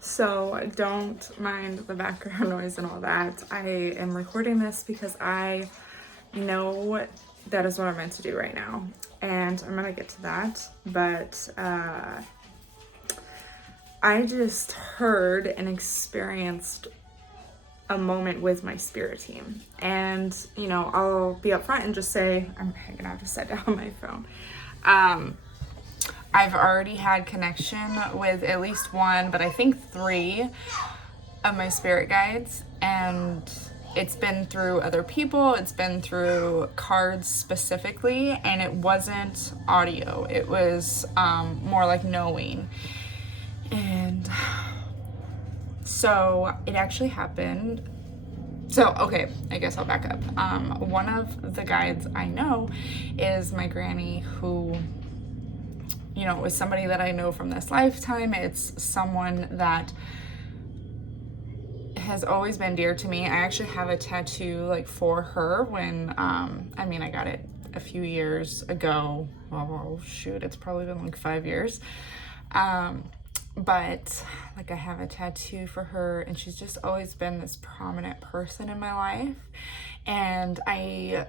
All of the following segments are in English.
So don't mind the background noise and all that. I am recording this because I know that is what I'm meant to do right now. And I'm gonna get to that. But I just heard and experienced a moment with my spirit team. And, I'll be upfront and just say, I'm gonna have to set down my phone. I've already had connection with at least one, but I think 3 of my spirit guides, and it's been through other people, it's been through cards specifically, and it wasn't audio. It was more like knowing. And so it actually happened. So, okay, I guess I'll back up. One of the guides I know is my granny, who is somebody that I know from this lifetime. It's someone that has always been dear to me. I actually have a tattoo for her when, I got it a few years ago. Oh shoot, it's probably been 5 years. But I have a tattoo for her, and she's just always been this prominent person in my life. And I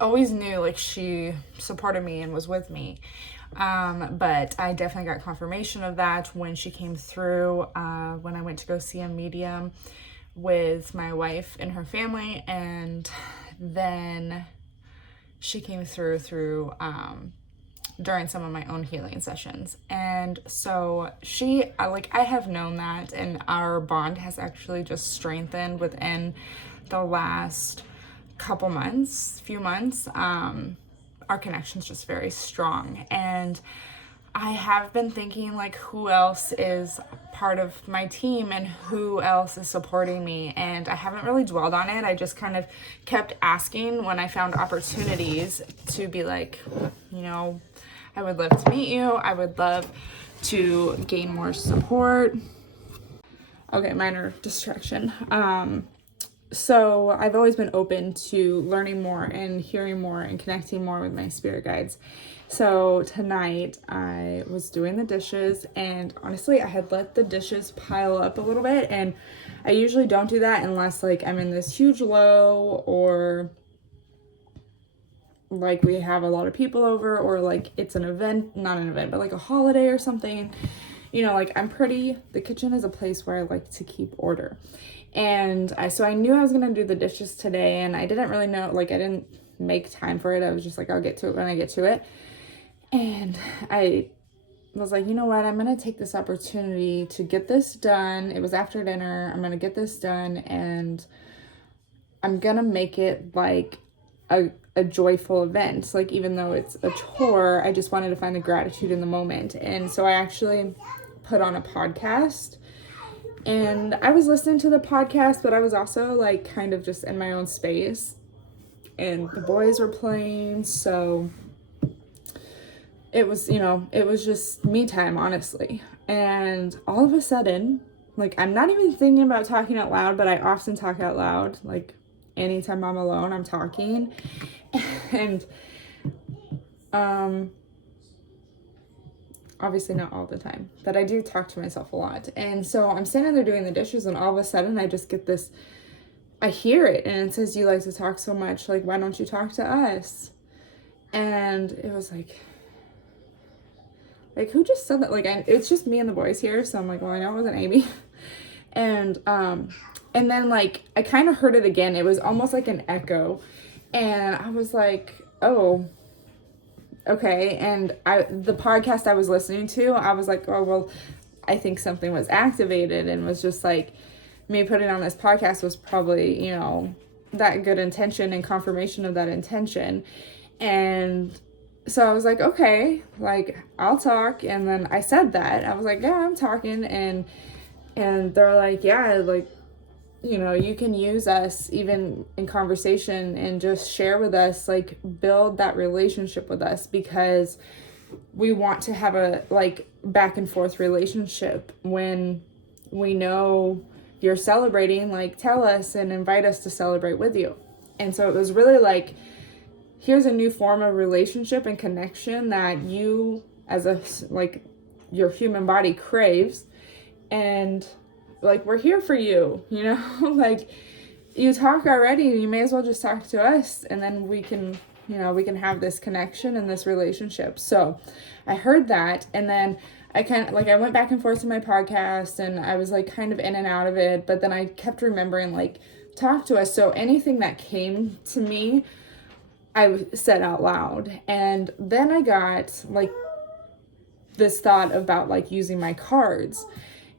always knew she supported me and was with me. But I definitely got confirmation of that when she came through, when I went to go see a medium with my wife and her family. And then she came through during some of my own healing sessions. And so I have known that, and our bond has actually just strengthened within the last few months. Our connection's just very strong. And I have been thinking who else is part of my team and who else is supporting me, and I haven't really dwelled on it. I just kind of kept asking when I found opportunities to be I would love to meet you. I would love to gain more support. Okay, minor distraction. So I've always been open to learning more and hearing more and connecting more with my spirit guides. So tonight I was doing the dishes, and honestly I had let the dishes pile up a little bit, and I usually don't do that unless I'm in this huge low, or we have a lot of people over, or it's an event, not an event, but a holiday or something. The kitchen is a place where I like to keep order. And so I knew I was going to do the dishes today, and I didn't really know, I didn't make time for it. I was just I'll get to it when I get to it. And I was you know what? I'm going to take this opportunity to get this done. It was after dinner. I'm going to get this done, and I'm going to make it a joyful event. Even though it's a chore, I just wanted to find the gratitude in the moment. And so I actually put on a podcast, and I was listening to the podcast, but I was also kind of just in my own space, and the boys were playing. So it was, it was just me time, honestly. And all of a sudden, I'm not even thinking about talking out loud, but I often talk out loud. Anytime I'm alone, I'm talking. And obviously not all the time, but I do talk to myself a lot. And so I'm standing there doing the dishes, and all of a sudden I just get this, I hear it, and it says, "You like to talk so much, why don't you talk to us?" And it was who just said that? It's just me and the boys here, so I'm well, I know it wasn't Amy. And then I kind of heard it again. It was almost like an echo, and I was oh, okay. And the podcast I was listening to, I was oh, well, I think something was activated, and was just me putting on this podcast was probably, that good intention and confirmation of that intention. And so I was okay, I'll talk. And then I said that. I was yeah, I'm talking. And they're yeah, you can use us even in conversation and just share with us, build that relationship with us, because we want to have a back and forth relationship. When we know you're celebrating, tell us and invite us to celebrate with you. And so it was really here's a new form of relationship and connection that you as your human body craves. and like, we're here for you, you know, like, you talk already, you may as well just talk to us, and then we can, you know, we can have this connection and this relationship. So I heard that, and then I kind of, like, I went back and forth to my podcast, and I was like kind of in and out of it, but then I kept remembering, like, talk to us. So anything that came to me, I said out loud. And then I got like this thought about like using my cards,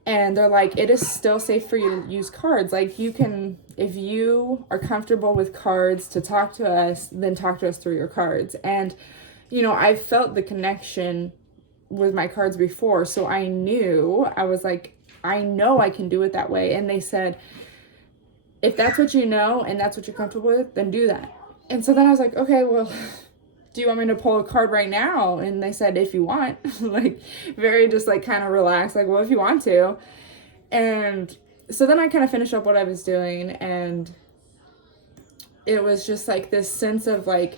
and they're like, it is still safe for you to use cards. Like, you can, if you are comfortable with cards to talk to us, then talk to us through your cards. And, you know, I felt the connection with my cards before. So I knew, I was like, I know I can do it that way. And they said, if that's what you know and that's what you're comfortable with, then do that. And so then I was like, okay, well, do you want me to pull a card right now? And they said, if you want. Like, very just like kind of relaxed, like, well, if you want to. And so then I kind of finished up what I was doing, and it was just like this sense of like,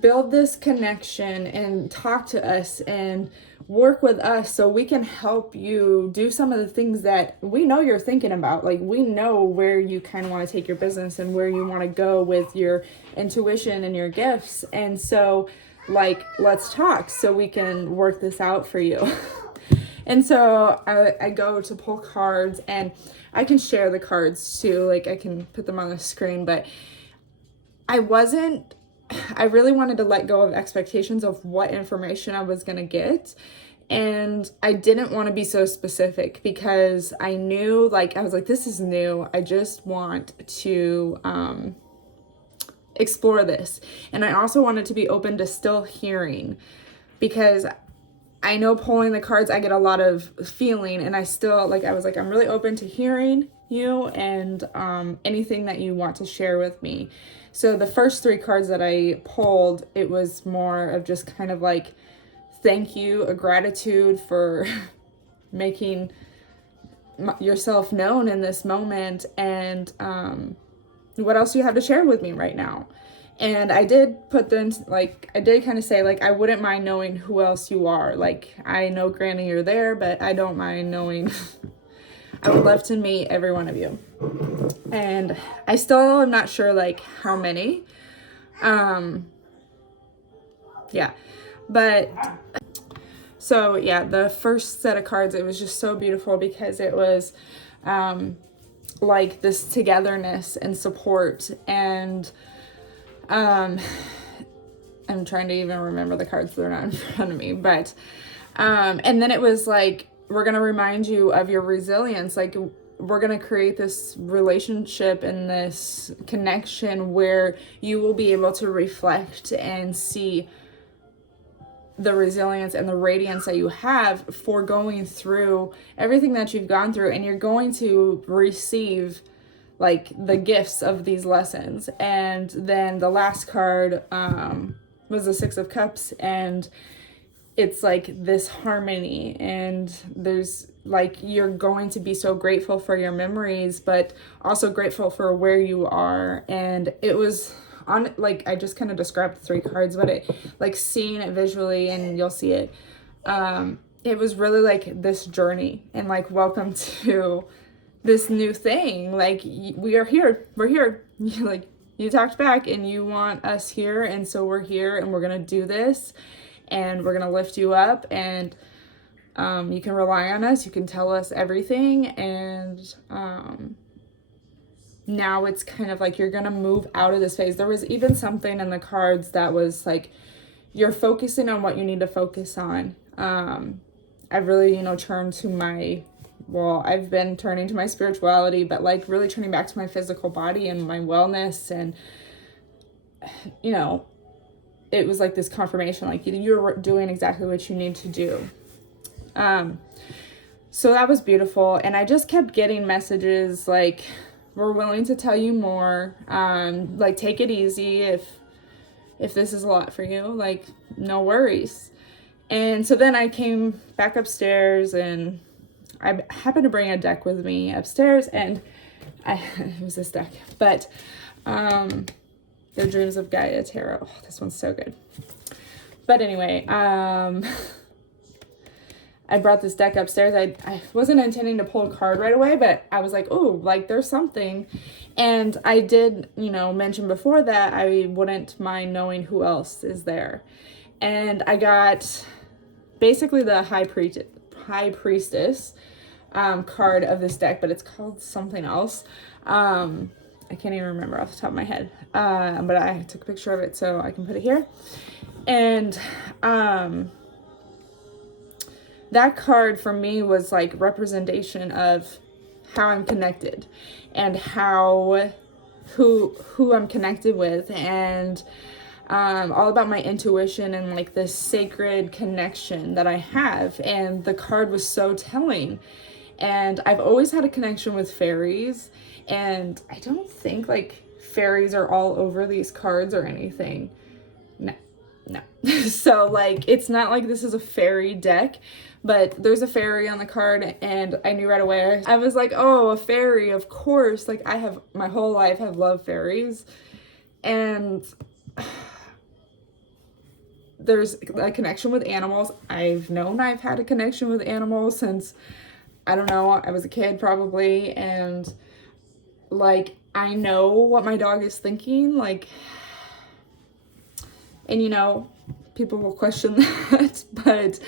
build this connection and talk to us and work with us so we can help you do some of the things that we know you're thinking about. Like, we know where you kind of want to take your business and where you want to go with your intuition and your gifts. And so, like, let's talk so we can work this out for you. And so I go to pull cards, and I can share the cards too. Like, I can put them on the screen, but I really wanted to let go of expectations of what information I was going to get. And I didn't want to be so specific, because I knew, like, I was like, this is new. I just want to explore this. And I also wanted to be open to still hearing, because I know pulling the cards, I get a lot of feeling, and I still, like, I was like, I'm really open to hearing you and anything that you want to share with me. So the first 3 cards that I pulled, it was more of just kind of like, thank you, a gratitude for making yourself known in this moment, and what else do you have to share with me right now? And I did put them, like, I did kind of say, like, I wouldn't mind knowing who else you are. Like, I know, granted, you're there, but I don't mind knowing. I would love to meet every one of you. And I still am not sure, like, how many. Yeah. But, so, yeah, the first set of cards, it was just so beautiful, because it was, like, this togetherness and support. And I'm trying to even remember the cards, they're not in front of me, but and then it was like, we're going to remind you of your resilience. Like, we're going to create this relationship and this connection where you will be able to reflect and see the resilience and the radiance that you have for going through everything that you've gone through, and you're going to receive like the gifts of these lessons. And then the last card was the 6 of Cups, and it's like this harmony, and there's like, you're going to be so grateful for your memories, but also grateful for where you are. And it was on, like, I just kind of described the 3 cards, but it, like, seeing it visually, and you'll see it, it was really like this journey, and like, welcome to this new thing. Like, we are here, we're here. Like, you talked back and you want us here, and so we're here, and we're gonna do this, and we're gonna lift you up, and you can rely on us, you can tell us everything. And now it's kind of like, you're gonna move out of this phase. There was even something in the cards that was like, you're focusing on what you need to focus on. I've really, turned to I've been turning to my spirituality, but like really turning back to my physical body and my wellness. And, it was like this confirmation, like, you're doing exactly what you need to do. So that was beautiful. And I just kept getting messages like, we're willing to tell you more. Like, take it easy. If this is a lot for you, like, no worries. And so then I came back upstairs, and I happened to bring a deck with me upstairs, and it was this deck, but the Dreams of Gaia Tarot. Oh, this one's so good. But anyway, I brought this deck upstairs. I wasn't intending to pull a card right away, but I was like, oh, like there's something. And I did, you know, mention before that I wouldn't mind knowing who else is there. And I got basically the High Priestess card of this deck, but it's called something else. I can't even remember off the top of my head. But I took a picture of it so I can put it here. And that card for me was like representation of how I'm connected and who I'm connected with, and all about my intuition and like this sacred connection that I have. And the card was so telling. And I've always had a connection with fairies, and I don't think like fairies are all over these cards or anything. No. So like it's not like this is a fairy deck, but there's a fairy on the card, and I knew right away. I was like, oh, a fairy, of course. Like I have my whole life have loved fairies, and there's a connection with animals. I've known I've had a connection with animals since, I don't know, I was a kid probably, and like I know what my dog is thinking, like, and you know, people will question that, but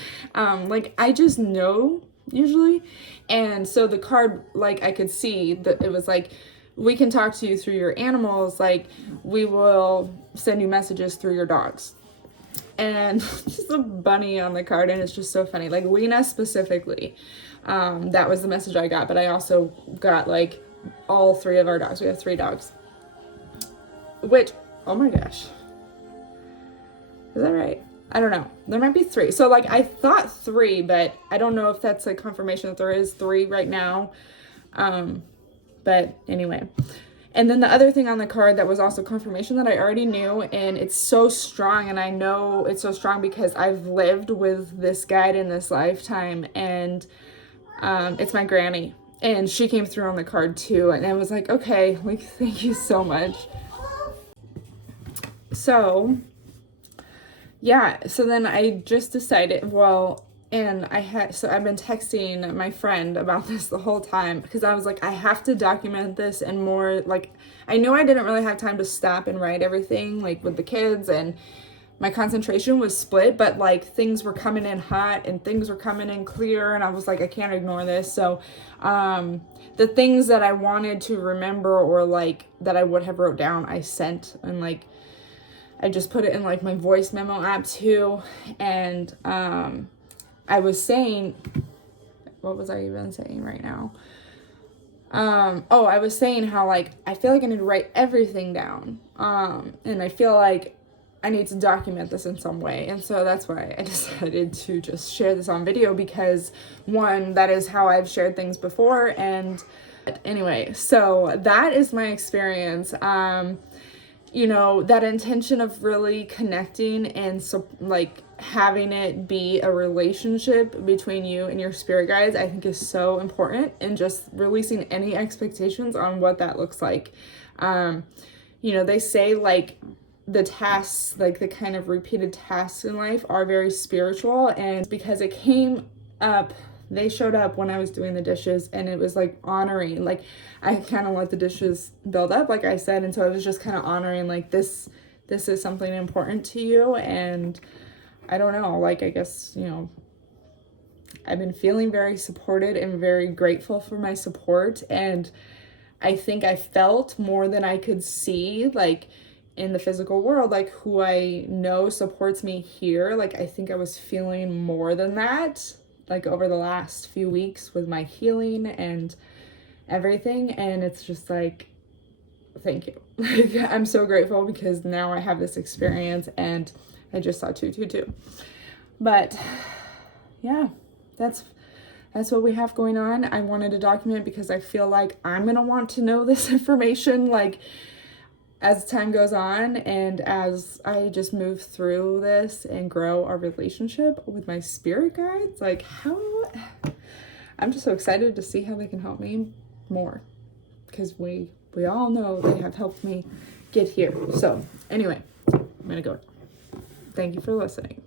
like I just know usually. And so the card, like I could see that it was like, we can talk to you through your animals, like we will send you messages through your dogs. And just a bunny on the card, and it's just so funny, like Lena specifically, that was the message I got. But I also got like all 3 of our dogs. We have 3 dogs, which, oh my gosh, is that right? I don't know. There might be 3. So like I thought 3, but I don't know if that's a confirmation that there is 3 right now. But anyway. And then the other thing on the card that was also confirmation that I already knew, and it's so strong, and I know it's so strong because I've lived with this guide in this lifetime, and it's my granny, and she came through on the card too, and I was like, okay, like thank you so much. So yeah, so then I just decided, well, and I've been texting my friend about this the whole time, because I was like, I have to document this. And more like, I knew I didn't really have time to stop and write everything, like with the kids, and my concentration was split, but like things were coming in hot and things were coming in clear, and I was like, I can't ignore this. So the things that I wanted to remember, or like that I would have wrote down, I sent, and like I just put it in like my voice memo app too. And I was saying, what was I even saying right now? I was saying how like I feel like I need to write everything down, and I feel like I need to document this in some way. And so that's why I decided to just share this on video, because one, that is how I've shared things before. And anyway, so that is my experience. You know, that intention of really connecting, and so like having it be a relationship between you and your spirit guides, I think is so important, and just releasing any expectations on what that looks like. You know, they say like the tasks, like the kind of repeated tasks in life are very spiritual, and because it came up, they showed up when I was doing the dishes, and it was like honoring, like I kind of let the dishes build up, like I said, and so I was just kind of honoring like this is something important to you. And I don't know, like I guess, you know, I've been feeling very supported and very grateful for my support, and I think I felt more than I could see, like in the physical world, like who I know supports me here. Like I think I was feeling more than that, like over the last few weeks with my healing and everything. And it's just like, thank you. Like I'm so grateful, because now I have this experience, and I just saw 222. But yeah, that's what we have going on. I wanted to document because I feel like I'm gonna want to know this information, like as time goes on, and as I just move through this and grow our relationship with my spirit guides. Like I'm just so excited to see how they can help me more, because we all know they have helped me get here. So anyway, I'm gonna go. Thank you for listening.